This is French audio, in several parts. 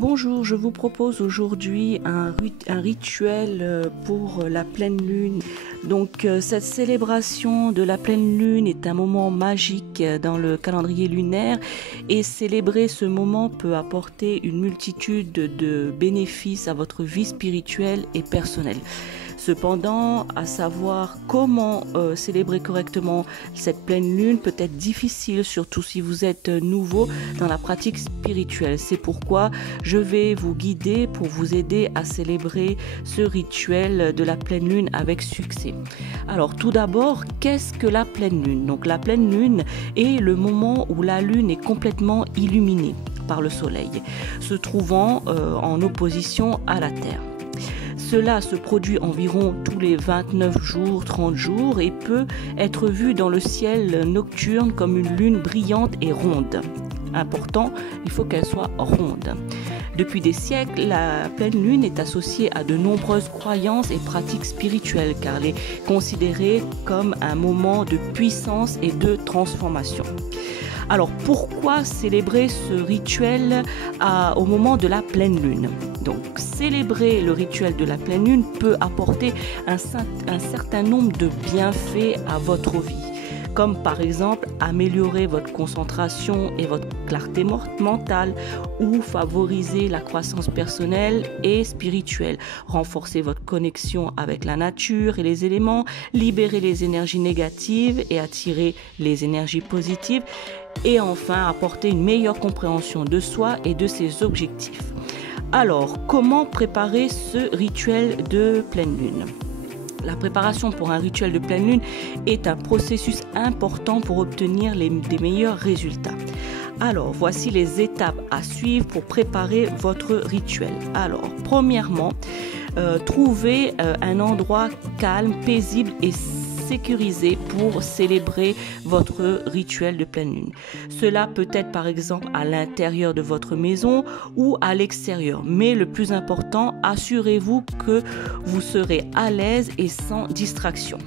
Bonjour, je vous propose aujourd'hui un rituel pour la pleine lune. Donc cette célébration de la pleine lune est un moment magique dans le calendrier lunaire et célébrer ce moment peut apporter une multitude de bénéfices à votre vie spirituelle et personnelle. Cependant, à savoir comment célébrer correctement cette pleine lune peut être difficile, surtout si vous êtes nouveau dans la pratique spirituelle. C'est pourquoi je vais vous guider pour vous aider à célébrer ce rituel de la pleine lune avec succès. Alors tout d'abord, qu'est-ce que la pleine lune? Donc la pleine lune est le moment où la lune est complètement illuminée par le soleil, se trouvant en opposition à la Terre. Cela se produit environ tous les 29 jours, 30 jours et peut être vu dans le ciel nocturne comme une lune brillante et ronde. Important, il faut qu'elle soit ronde. Depuis des siècles, la pleine lune est associée à de nombreuses croyances et pratiques spirituelles car elle est considérée comme un moment de puissance et de transformation. Alors pourquoi célébrer ce rituel au moment de la pleine lune? Donc célébrer le rituel de la pleine lune peut apporter un certain nombre de bienfaits à votre vie, comme par exemple améliorer votre concentration et votre clarté mentale ou favoriser la croissance personnelle et spirituelle, renforcer votre connexion avec la nature et les éléments, libérer les énergies négatives et attirer les énergies positives et enfin apporter une meilleure compréhension de soi et de ses objectifs. Alors, comment préparer ce rituel de pleine lune? La préparation pour un rituel de pleine lune est un processus important pour obtenir des meilleurs résultats. Alors, voici les étapes à suivre pour préparer votre rituel. Alors, premièrement, trouvez un endroit calme, paisible et sécurisé pour célébrer votre rituel de pleine lune. Cela peut être par exemple à l'intérieur de votre maison ou à l'extérieur, mais le plus important, assurez-vous que vous serez à l'aise et sans distraction.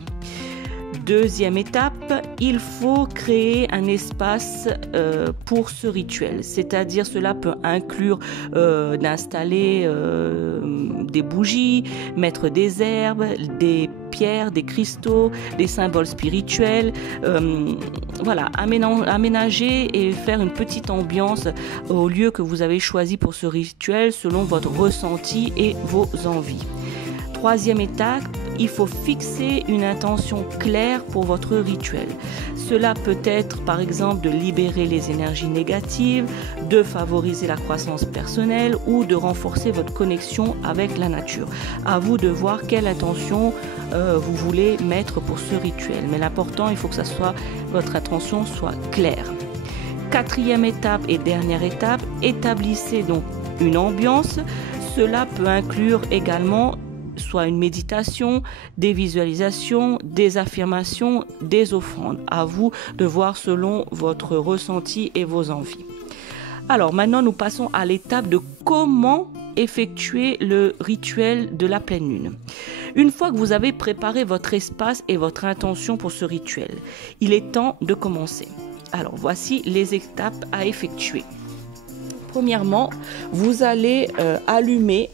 Deuxième étape, il faut créer un espace pour ce rituel, c'est-à-dire cela peut inclure d'installer des bougies, mettre des herbes, des pierres, des cristaux, des symboles spirituels, aménager et faire une petite ambiance au lieu que vous avez choisi pour ce rituel selon votre ressenti et vos envies. Troisième étape, il faut fixer une intention claire pour votre rituel. Cela peut être par exemple de libérer les énergies négatives, de favoriser la croissance personnelle ou de renforcer votre connexion avec la nature. À vous de voir quelle intention vous voulez mettre pour ce rituel. Mais l'important, il faut que votre intention soit claire. Quatrième étape et dernière étape, établissez donc une ambiance. Cela peut inclure également soit une méditation, des visualisations, des affirmations, des offrandes. À vous de voir selon votre ressenti et vos envies. Alors maintenant, nous passons à l'étape de comment effectuer le rituel de la pleine lune. Une fois que vous avez préparé votre espace et votre intention pour ce rituel, il est temps de commencer. Alors voici les étapes à effectuer. Premièrement, vous allez allumer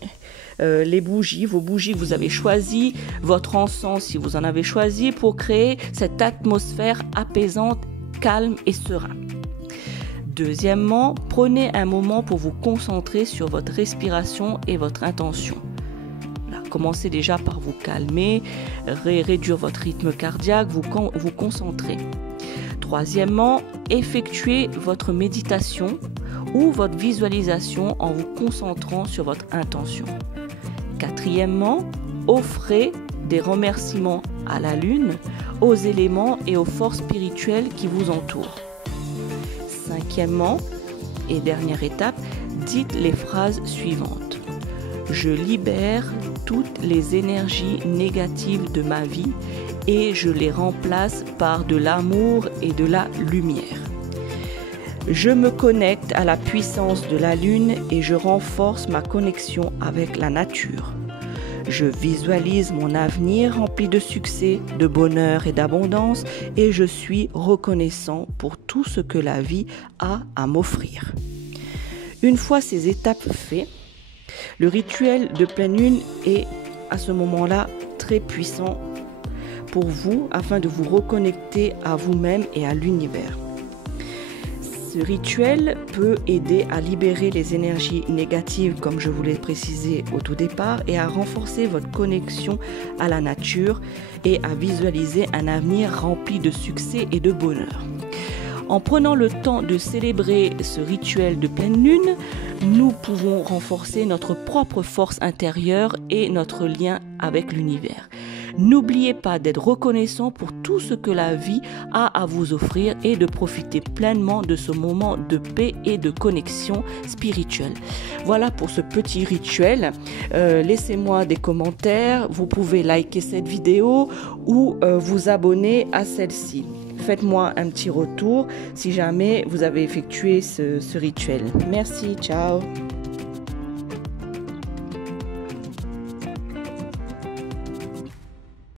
les bougies, vos bougies que vous avez choisies, votre encens si vous en avez choisi, pour créer cette atmosphère apaisante, calme et sereine. Deuxièmement, prenez un moment pour vous concentrer sur votre respiration et votre intention. Commencez déjà par vous calmer, réduire votre rythme cardiaque, vous concentrer. Troisièmement, effectuez votre méditation ou votre visualisation en vous concentrant sur votre intention. Quatrièmement, offrez des remerciements à la lune, aux éléments et aux forces spirituelles qui vous entourent. Cinquièmement, et dernière étape, dites les phrases suivantes. Je libère toutes les énergies négatives de ma vie et je les remplace par de l'amour et de la lumière. Je me connecte à la puissance de la lune et je renforce ma connexion avec la nature. Je visualise mon avenir rempli de succès, de bonheur et d'abondance et je suis reconnaissant pour tout ce que la vie a à m'offrir. Une fois ces étapes faites, le rituel de pleine lune est à ce moment-là très puissant pour vous afin de vous reconnecter à vous-même et à l'univers. Ce rituel peut aider à libérer les énergies négatives, comme je vous l'ai précisé au tout départ, et à renforcer votre connexion à la nature et à visualiser un avenir rempli de succès et de bonheur. En prenant le temps de célébrer ce rituel de pleine lune, nous pouvons renforcer notre propre force intérieure et notre lien avec l'univers. N'oubliez pas d'être reconnaissant pour tout ce que la vie a à vous offrir et de profiter pleinement de ce moment de paix et de connexion spirituelle. Voilà pour ce petit rituel. Laissez-moi des commentaires. Vous pouvez liker cette vidéo ou vous abonner à celle-ci. Faites-moi un petit retour si jamais vous avez effectué ce rituel. Merci, ciao.